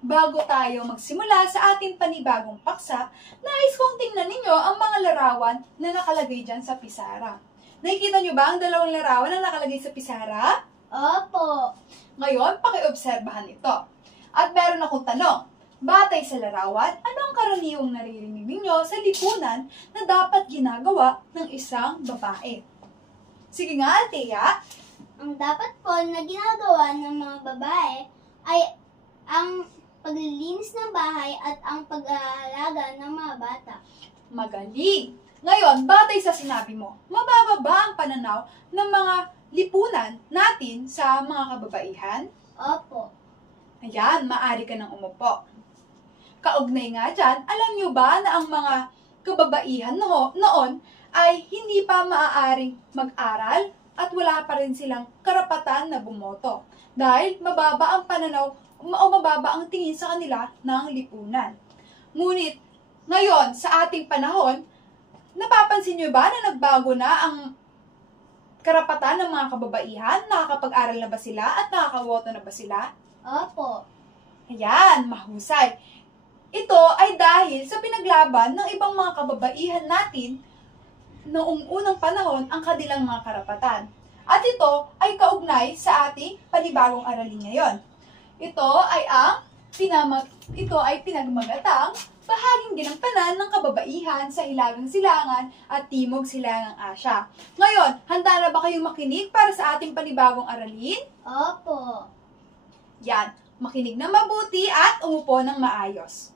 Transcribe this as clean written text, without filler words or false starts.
Bago tayo magsimula sa ating panibagong paksa, nais kong tingnan ninyo ang mga larawan na nakalagay dyan sa pisara. Nakikita nyo ba ang dalawang larawan na nakalagay sa pisara? Opo. Ngayon, pakiobserbahan ito. At meron akong tanong. Batay sa larawan, ano ang karaniwang naririnig ninyo sa lipunan na dapat ginagawa ng isang babae? Sige nga, Althea. Ang dapat po na ginagawa ng mga babae ay ang paglilinis ng bahay at ang pag-aalaga ng mga bata. Magaling! Ngayon, batay sa sinabi mo, mababa ba ang pananaw ng mga lipunan natin sa mga kababaihan? Opo. Ayan, maaari ka nang umupo. Kaugnay nga dyan, alam nyo ba na ang mga kababaihan noon ay hindi pa maaaring mag-aral at wala pa rin silang karapatan na bumoto dahil mababa ang pananaw o mababa ang tingin sa kanila ng lipunan. Ngunit, ngayon, sa ating panahon, napapansin nyo ba na nagbago na ang karapatan ng mga kababaihan? Nakakapag-aral na ba sila at nakakawoto na ba sila? Opo. Ayan, mahusay. Ito ay dahil sa pinaglaban ng ibang mga kababaihan natin noong unang panahon ang kanilang mga karapatan. At ito ay kaugnay sa ating panibagong aralin ngayon. Ito ay pinagmagatang bahaging ginampanan ng kababaihan sa Hilagang Silangan at Timog Silangang Asya. Ngayon, handa na ba kayong makinig para sa ating panibagong aralin? Opo. Yan, makinig na mabuti at umupo ng maayos.